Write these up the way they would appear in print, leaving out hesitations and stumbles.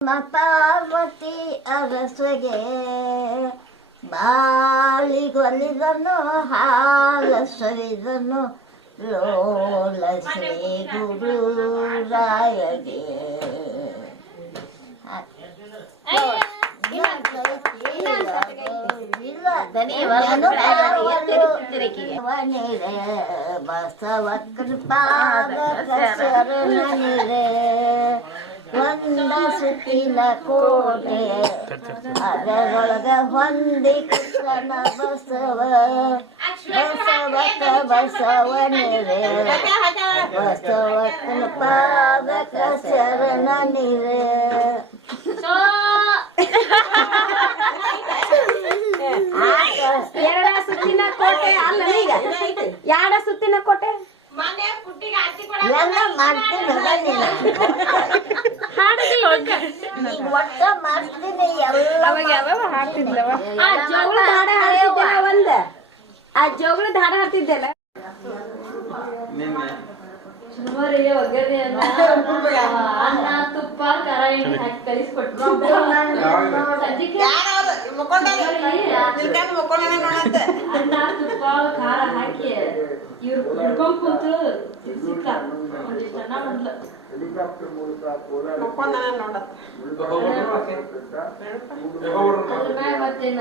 ಪಾರ್ವತಿ ಅರಸಗೆ ಬಾಳಿಗೊಲಿದನು ಹಾಲ ಸರಿದನು ಲೋಲ ಶ್ರೀ ಗುರು ರಾಯಗೆ ಬಸವ ಕೃಪಾದ ಶರಣನಿರೆ ಒಂದ ಸುತ್ತಿನ ಕೋಟೆ ಅದರೊಳಗ ಹೊಂದಿ ಕೃಷ್ಣನ ಬಸವ ಬಸವಕ ಬಸವನಿರೆ ಬಸವಕ್ಕನ ಪಾದಕ ಶರಣನಿರೆ ಎರಡ ಸುತ್ತಿನ ಕೋಟೆ ಅಲ್ಲ ಈಗ ಎರಡ ಸುತ್ತಿನ ಕೋಟೆ ಎಲ್ಲ ಮಾಡ್ತೀನಿ ಒಟ್ಟ ಮಾಡ್ತೀನಿ ಎಲ್ಲ ಆ ಜೋಗಳದ ಹಾಡ ಹಾಡ್ತಿದ್ದೆಲ್ಲ ಒಂದ ಆ ಜೋಗಳದ ಹಾಡ ಹಾಡ್ತಿದ್ದೆಲ್ಲ ಒಗ್ಗರಣೆ ಅನ್ನ ತುಪ್ಪ ಖಾರ ಎಣ್ಣೆ ಹಾಕಿ ಕಲಿಸ್ಕೊಟ್ರು ಅನ್ನ ತುಪ್ಪ ಖಾರ ಹಾಕಿ ಇವ್ರು ಹಿಡ್ಕೊಂಡ್ ಕೂತು ಸಿಕ್ಕ ಒಂದಿಷ್ಟು ಅನ್ನ ಮಾಡ್ಲು ಮತ್ತೇನ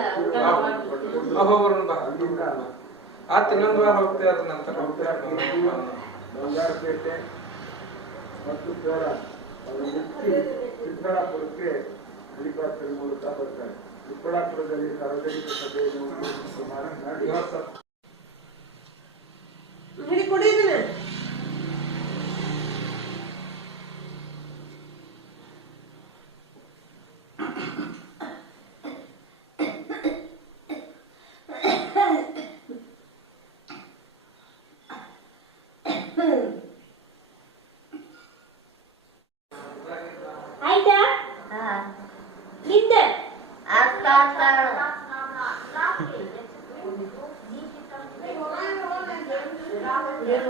ಆತ ಇನ್ನೊಂದು ವಾರ ಹೋಗ್ತೇವೆ ಅದ್ರ ನಂತರ ಬಂಗಾರಪೇಟೆ ಮತ್ತು ಕೋರ ಚಿಕ್ಕಬಳ್ಳಾಪುರಕ್ಕೆ ಹೆಲಿಕಾಪ್ಟರ್ ಮೂಲಕ ಬರ್ತಾರೆ. ಚಿಕ್ಕಬಳ್ಳಾಪುರದಲ್ಲಿ ಸಾರ್ವಜನಿಕ ಸಭೆಯನ್ನು ಸುಮಾರು ಮಾಡಿ ಆಯ್ತಾ ಹಿಂದೆ ಅರ್ಥ ಏನ್